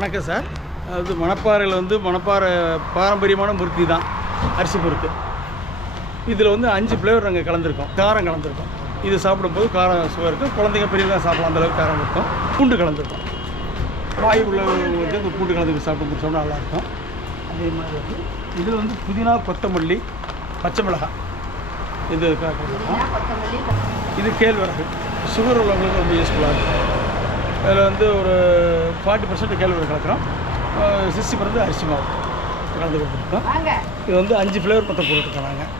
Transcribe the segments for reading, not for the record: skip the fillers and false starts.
வணக்கம் சார். அது மணப்பாறையில் வந்து மணப்பாறை பாரம்பரியமான முறுக்கு தான், அரிசி முறுக்கு. இதில் வந்து 5 ஃப்ளேவர் நாங்கள் கலந்துருக்கோம், காரம் கலந்துருக்கோம். இது சாப்பிடும்போது காரம் சுவை இருக்கும், குழந்தைங்க பெரியவங்க சாப்பிடலாம், அந்தளவுக்கு காரம் இருக்கும். பூண்டு கலந்துருக்கோம், வாய் உள்ளவங்களுக்கு இந்த பூண்டு கலந்து சாப்பிட்டு நல்லாயிருக்கும். அதே மாதிரி வந்து இதில் வந்து புதினா, கொத்தமல்லி, பச்சை மிளகாய் இது இது கேழ்வரகு சுகர் உள்ளவங்களுக்கு ரொம்ப யூஸ்ஃபுல்லாக இருக்கும். அதில் வந்து ஒரு 40% கேழ்வரகு கலக்கிறோம், 60% அரிசி மாவு கலந்து கொடுத்துருக்கோம். இது வந்து 5 ஃப்ளேவர் மொத்தம் போட்டுருக்கோம் நாங்கள்.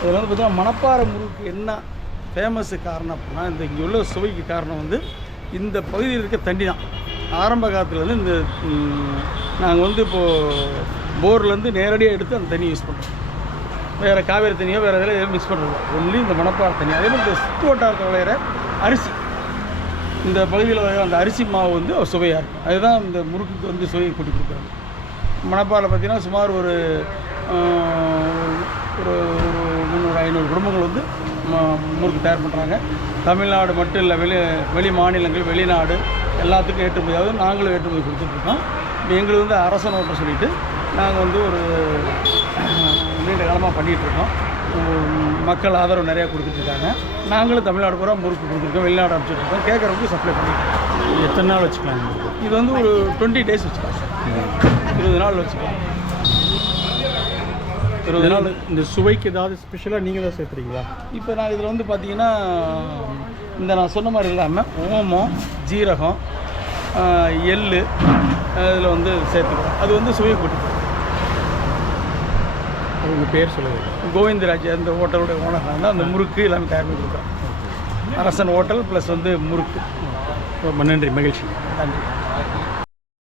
இதில் வந்து பார்த்திங்கன்னா மணப்பாறை முறுக்கு என்ன ஃபேமஸு காரணம் அப்படின்னா, இந்த இங்கே உள்ள சுவைக்கு காரணம் வந்து இந்த பகுதியில் இருக்க தண்ணி தான். ஆரம்ப காலத்தில் வந்து இந்த நாங்கள் வந்து இப்போது போர்லேருந்து நேரடியாக எடுத்து அந்த தண்ணி யூஸ் பண்ணுறோம். வேறு காவேரி தண்ணியோ வேறு இதில் எதுவும் மிக்ஸ் பண்ணுறோம், ஒன்லி இந்த மணப்பாறை தண்ணி. அதே மாதிரி இந்த சுற்று வட்டாரத்தில் விளையிற அரிசி, இந்த பகுதியில் அந்த அரிசி மாவு வந்து சுவையாக இருக்கும். அதுதான் இந்த முறுக்குக்கு வந்து சுவையை கூட்டி கொடுக்குறாங்க. மணப்பாறையில் பார்த்திங்கன்னா சுமார் ஒரு 300-500 குடும்பங்கள் வந்து முறுக்கு தயார் பண்ணுறாங்க. தமிழ்நாடு மட்டும் இல்லை, வெளி மாநிலங்கள், வெளிநாடு எல்லாத்துக்கும் ஏற்றுமதி, அதாவது நாங்களும் ஏற்றுமதி கொடுத்துட்ருக்கோம். எங்களுக்கு வந்து அரசன் ஓட்ட சொல்லிவிட்டு நாங்கள் வந்து ஒரு நீண்ட காலமாக பண்ணிகிட்ருக்கோம். மக்கள் ஆதரவு நிறையா கொடுத்துட்ருக்காங்க. நாங்களும் தமிழ்நாடு பூரா முறுக்கு கொடுத்துருக்கோம், வெளிநாடு அனுப்பிச்சிட்ருக்கோம், கேட்குறவங்களுக்கு சப்ளை பண்ணியிருக்கோம். எத்தனை நாள் வச்சுக்கலாம்? இது வந்து ஒரு 20 டேஸ் வச்சுக்கலாம் சார், 20 நாள் வச்சுக்கலாம். 20 நாள். இந்த சுவைக்கு ஏதாவது ஸ்பெஷலாக நீங்கள் தான் சேர்த்துறீங்களா? இப்போ நான் இதில் வந்து பார்த்தீங்கன்னா இந்த நான் சொன்ன மாதிரி இல்லாமல் ஓமம், ஜீரகம், எள் இதில் வந்து சேர்த்துக்கிறோம். அது வந்து சுவை கூட்டி. உங்கள் பேர் சொல்லுங்கள். கோவிந்தராஜ், அந்த ஹோட்டலுடைய ஓனர் தான். அந்த முறுக்கு எல்லாமே தயார் பண்ணி கொடுக்குறோம். அரசன் ஹோட்டல் ப்ளஸ் வந்து முறுக்கு. ரொம்ப நன்றி, மகிழ்ச்சி. நன்றி.